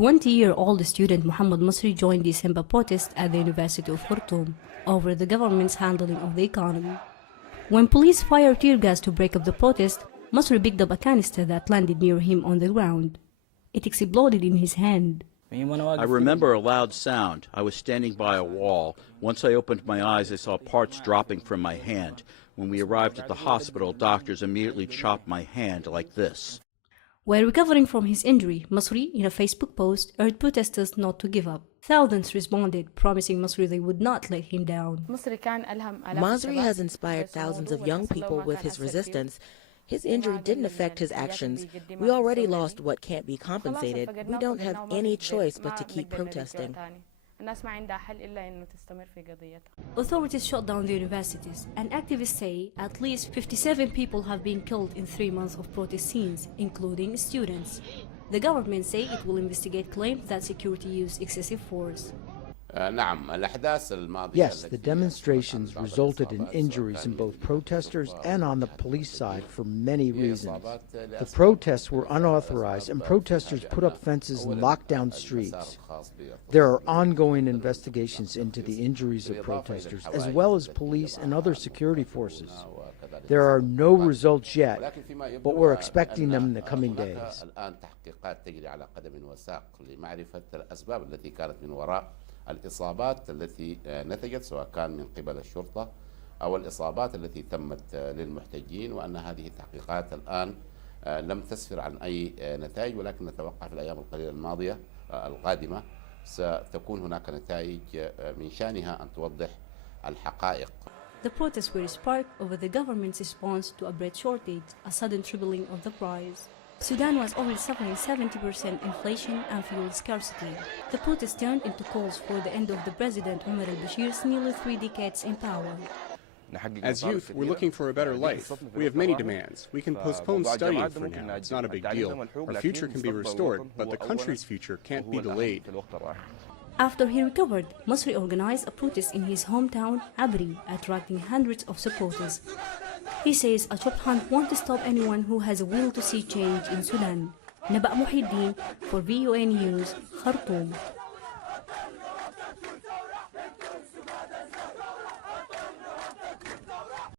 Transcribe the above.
20-year-old student Mohamed Masri joined the December protest at the University of Khartoum over the government's handling of the economy. When police fired tear gas to break up the protest, Masri picked up a canister that landed near him on the ground. It exploded in his hand. I remember a loud sound. I was standing by a wall. Once I opened my eyes, I saw parts dropping from my hand. When we arrived at the hospital, doctors immediately chopped my hand like this. While recovering from his injury, Masri, in a Facebook post, urged protesters not to give up. Thousands responded, promising Masri they would not let him down. Masri has inspired thousands of young people with his resistance. His injury didn't affect his actions. We already lost what can't be compensated. We don't have any choice but to keep protesting. Authorities shut down the universities, and activists say at least 57 people have been killed in 3 months of protest scenes, including students. The government say it will investigate claims that security used excessive force. Yes, the demonstrations resulted in injuries in both protesters and on the police side for many reasons. The protests were unauthorized and protesters put up fences and locked down streets. There are ongoing investigations into the injuries of protesters, as well as police and other security forces. There are no results yet, but we're expecting them in the coming days. الإصابات التي نتجت سواء كان من قبل الشرطة أو الإصابات التي تمت للمحتجين، وأن هذه التحقيقات الآن لم تسفر عن أي نتائج، ولكن نتوقع في الأيام القليلة الماضية القادمة ستكون هناك نتائج من شأنها أن توضح الحقائق. The protests were sparked over the government's response to a bread shortage, a sudden tripling of the price. Sudan was already suffering 70% inflation and fuel scarcity. The protest turned into calls for the end of the President Omar al-Bashir's nearly 3 decades in power. As youth, we're looking for a better life. We have many demands. We can postpone studying for now. It's not a big deal. Our future can be restored, but the country's future can't be delayed. After he recovered, Masri organized a protest in his hometown, Abri, attracting hundreds of supporters. He says a top hunt won't stop anyone who has a will to see change in Sudan. Naba Muhyiddin for VOA News, Khartoum.